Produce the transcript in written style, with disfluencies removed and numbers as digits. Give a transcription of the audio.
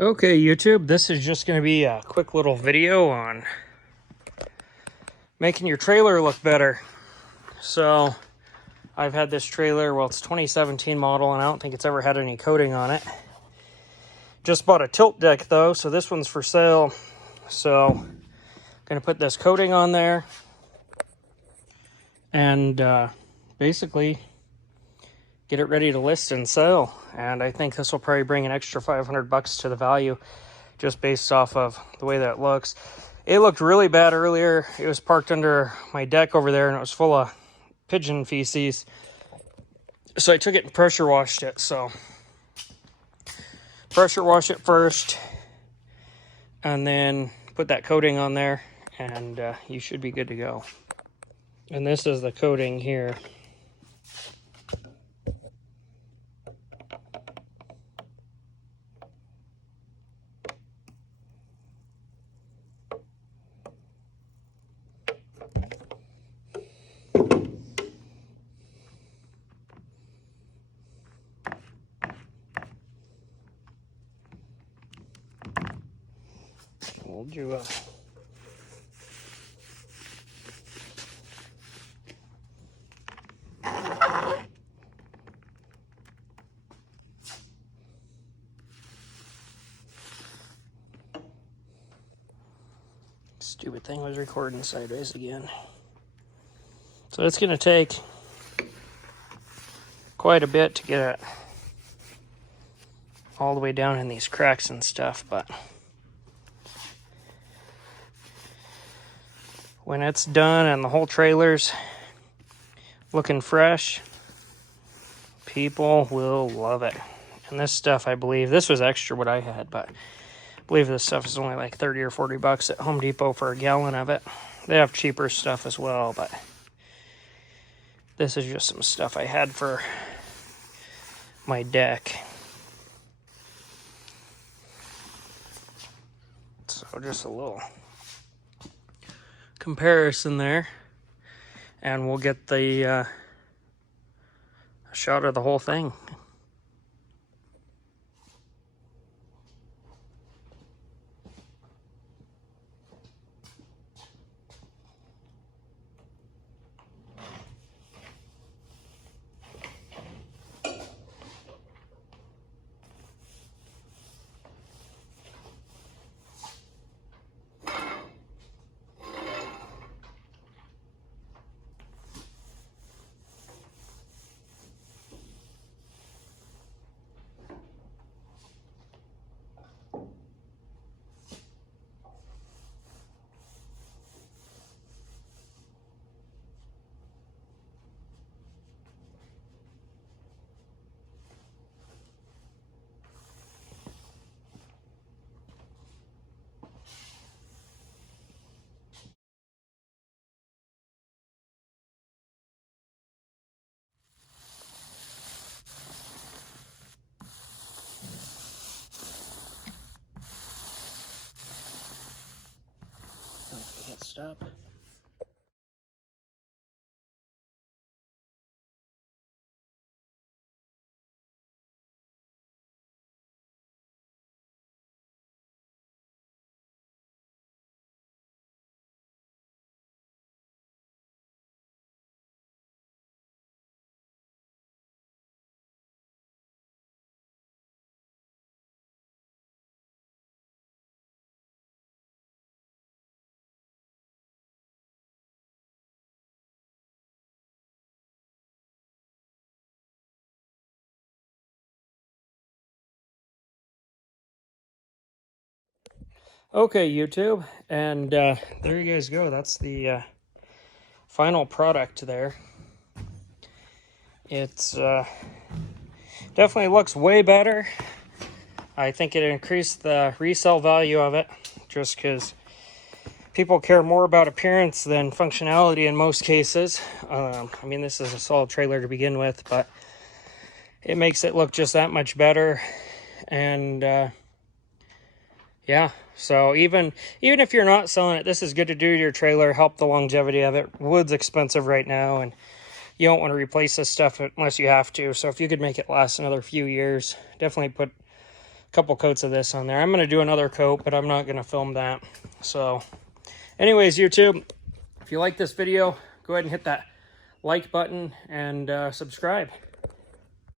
Okay, YouTube, this is just going to be a quick little video on making your trailer look better. So, I've had this trailer, well, it's 2017 model, and I don't think it's ever had any coating on it. Just bought a tilt deck, though, so this one's for sale. So, going to put this coating on there, and basically get it ready to list and sell. And I think this will probably bring an extra $500 to the value, just based off of the way that it looks. It looked really bad earlier. It was parked under my deck over there, and it was full of pigeon feces. So I took it and pressure washed it. So pressure wash it first, and then put that coating on there, and you should be good to go. And this is the coating here. Hold you up. Stupid thing was recording sideways again. So it's going to take quite a bit to get it all the way down in these cracks and stuff, but when it's done and the whole trailer's looking fresh, people will love it. And this stuff, I believe, this was extra what I had, but I believe this stuff is only like 30 or 40 bucks at Home Depot for a gallon of it. They have cheaper stuff as well, but this is just some stuff I had for my deck. So just a little comparison there, and we'll get the shot of the whole thing. Hit stop. Okay, YouTube, and there you guys go. That's the final product there. It's definitely looks way better. I think it increased the resale value of it, just because people care more about appearance than functionality in most cases. I mean, this is a solid trailer to begin with, but it makes it look just that much better. And yeah, so even if you're not selling it, this is good to do to your trailer, help the longevity of it. Wood's expensive right now, and you don't want to replace this stuff unless you have to. So if you could make it last another few years, definitely put a couple coats of this on there. I'm going to do another coat, but I'm not going to film that. So anyways, YouTube, if you like this video, go ahead and hit that like button and subscribe.